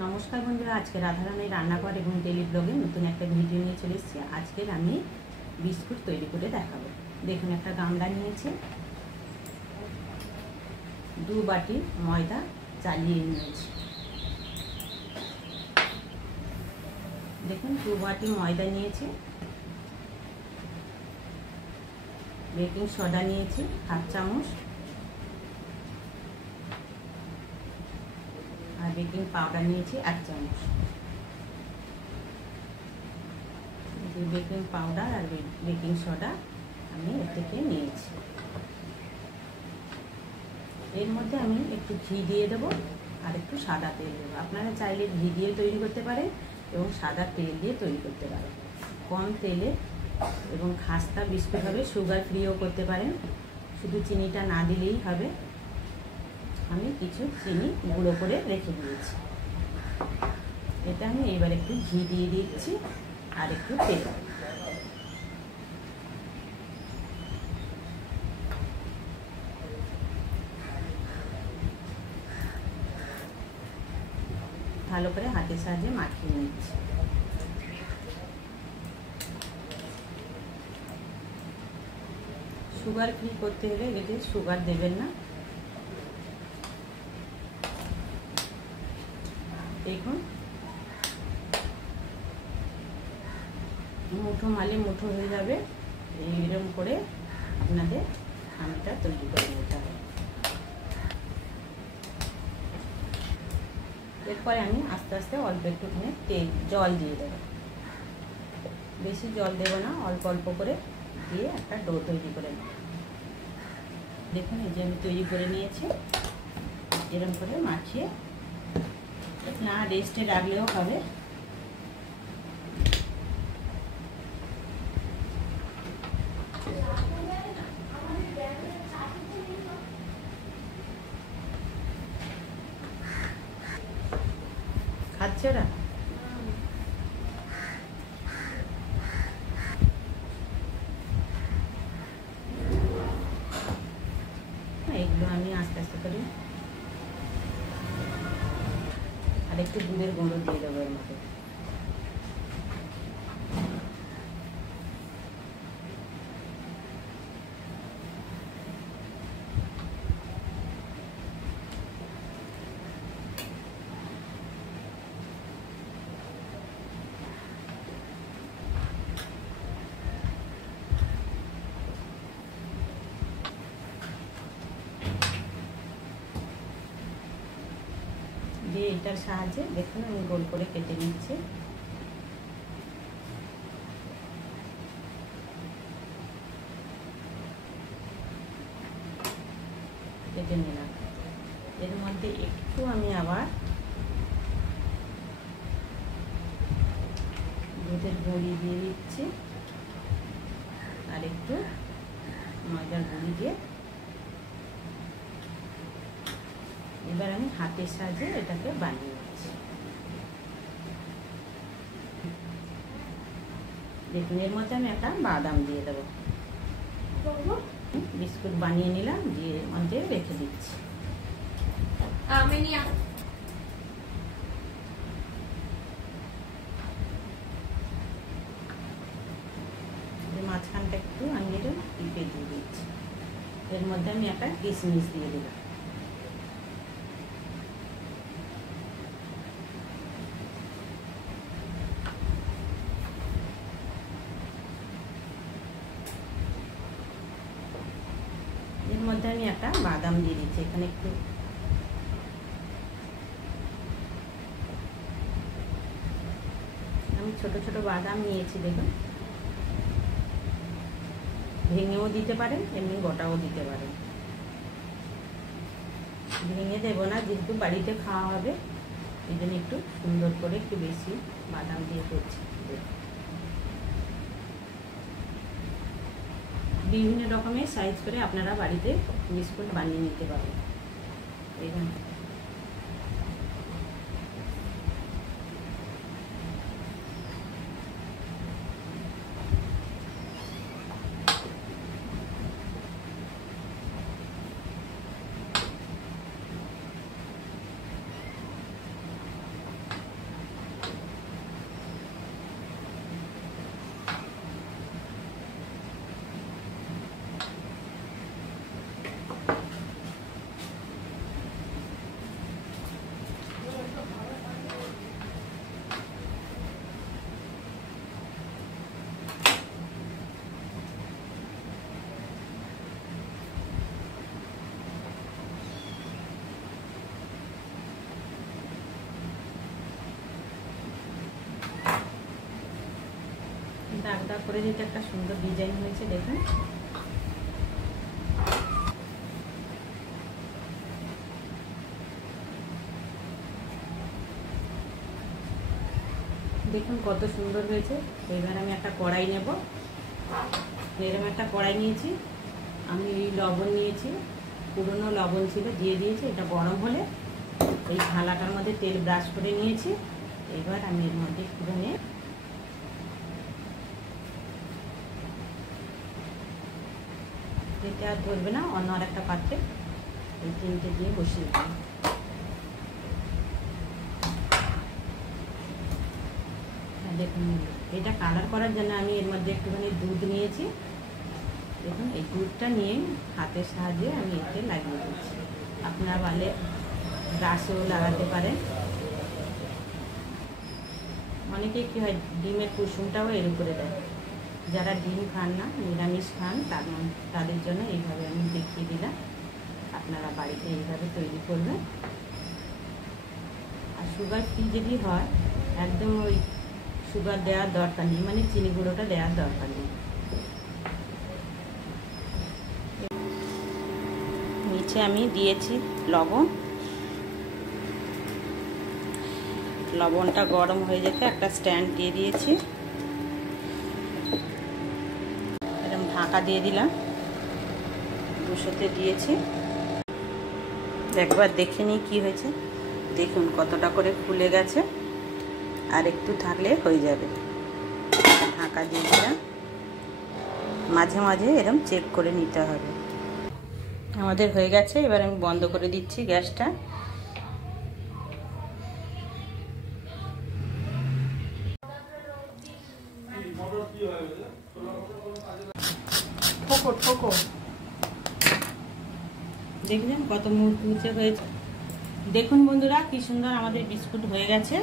नमस्कार बंधुरा आज के राधारानी रान्नाघर एवं डेली ब्लगे नतून एक भिडियो निये चले एसेछि। आजके आमी बिस्कुट तैरी करे देखाबो। देखुन एक गामला नियेछि, 2 बाटी मयदा चालिए नियेछि। देखुन 2 बाटी मयदा नियेछि, बेकिंग सोडा नियेछि हाफ चामच और बेकिंग पाउडार नियेछि 1 चामच। बेकिंग पाउडार और बेकिंग सोडा आमी एर थेके नियेछि। एर मध्य आमी एकटु घी दिए देब और एकटु सादा तेल देब। आपनारा चाइले घी दिए तैरी करते पारेन एबं सादा तेल दिए तैरी करते पारेन। कम तेले एबं खास्ता बिस्कुट होबे, सुगार फ्रीও करते पारेन, शुधु चिनिटा ना दिलेই হবে। আমি কিছু চিনি গুঁড়ো করে রেখে দিয়েছি। এটা আমি এবার একটু ঘি দিয়ে দিচ্ছি আর একটু তেল। ভালো করে হাতের সাহায্যে মাখিয়ে নিচ্ছি। সুগার ফ্রি করতে হলে এতে সুগার দেবেন না। देखुन मुठो माले मुठो हो जाए एरकम करे आपनादेर खामिटा तैरी करे निते होबे। एरपर आमी आस्ते आस्ते अल्प एकटुखानि तेल जल दिए देब। बेशी जल देब ना, अल्प अल्प करे दिए एकटा डो तैरी करे नेब। देखुन এই যে আমি তৈরি করে নিয়েছি। এরকম করে মাখিয়ে না রেস্টে রাখলেও হবে। খাচ্ছে ওরা? এগুলো আমি আস্তে আস্তে করে একটু দুধের গুঁড়ো দিয়ে দেবো এর মধ্যে। দিয়ে এটার সাহায্যে দেখুন আমি গোল করে কেটে নিচ্ছি। কেটে নিলাম। এর মধ্যে একটু আমি আবার দুধের গুঁড়ি দিয়ে দিচ্ছি আর একটু ময়দার গুঁড়ি দিয়ে এবার আমি হাতের সাহায্যে এটাকে বানিয়ে নিচ্ছি। দেখুন এর মধ্যে আমি একটা বাদাম দিয়ে দেবো। বিস্কুট বানিয়ে নিলাম, দিয়ে মধ্যে রেখে দিচ্ছি। মাঝখানটা একটু আমি এটা টিপে দিয়ে দিচ্ছি। এর মধ্যে আমি একটা কিশমিশ দিয়ে দিলাম। এর মধ্যে আমি একটা বাদাম দিয়ে দিচ্ছি। এখানে একটু আমি ছোট ছোট বাদাম নিয়েছি, দেখুন ভেঙেও দিতে পারেন, এমনি গোটাও দিতে পারেন। ভেঙে দেবো না, যেহেতু বাড়িতে খাওয়া হবে এই জন্য একটু সুন্দর করে একটু বেশি বাদাম দিয়ে করছি। বিভিন্ন রকমের সাইজ করে আপনারা বাড়িতে বিস্কুট বানিয়ে নিতে পারবেন। এখানে দাগ দাগ করে দিতে একটা সুন্দর ডিজাইন হয়েছে দেখুন। দেখুন কত সুন্দর হয়েছে। এবার আমি একটা কড়াই নেব। এরকম একটা কড়াই নিয়েছি, আমি লবণ নিয়েছি, পুরনো লবণ ছিল দিয়ে দিয়েছি। এটা গরম হলে এই থালাটার মধ্যে তেল ব্রাশ করে নিয়েছি। এবার আমি এর মধ্যে একটুখানি এটা আর ধরবে না, অন্য আর একটা পাত্রে এই তিনটে দিয়ে বসিয়ে দিই। দেখুন এটা কালার করার জন্য আমি এর মধ্যে একটুখানি দুধ নিয়েছি। দেখুন এই দুধটা নিয়ে হাতের সাহায্যে আমি এতে লাগিয়ে দিচ্ছি। আপনারা পারলে ব্রাশেও লাগাতে পারেন। অনেকে কী হয় ডিমের কুসুমটাও এর উপরে দেয়। যারা ডিম খান না, নিরামিষ খান, তাদের জন্য এইভাবে আমি দেখিয়ে দিলাম। আপনারা বাড়িতে এইভাবে তৈরি করবেন। আর সুগার ফ্রি যদি হয় একদম ওই সুগার দেওয়ার দরকার নেই, মানে চিনি গুঁড়োটা দেওয়ার দরকার নেই। নিচে আমি দিয়েছি লবণ। লবণটা গরম হয়ে যেতে একটা স্ট্যান্ড দিয়ে দিয়েছি, এরকম ঢাকা দিয়ে দিলাম। 200-তে দিয়েছি। একবার দেখে নিই কী হয়েছে। দেখুন কতটা করে ফুলে গেছে, আর একটু থাকলে হয়ে যাবে। ঢাকা দিয়ে দিলাম। মাঝে মাঝে এরকম চেক করে নিতে হবে। আমাদের হয়ে গেছে। এবার আমি বন্ধ করে দিচ্ছি গ্যাসটা। দেখলেন কত মুচমুচে হয়েছে। দেখুন বন্ধুরা কি সুন্দর আমাদের বিস্কুট হয়ে গেছে।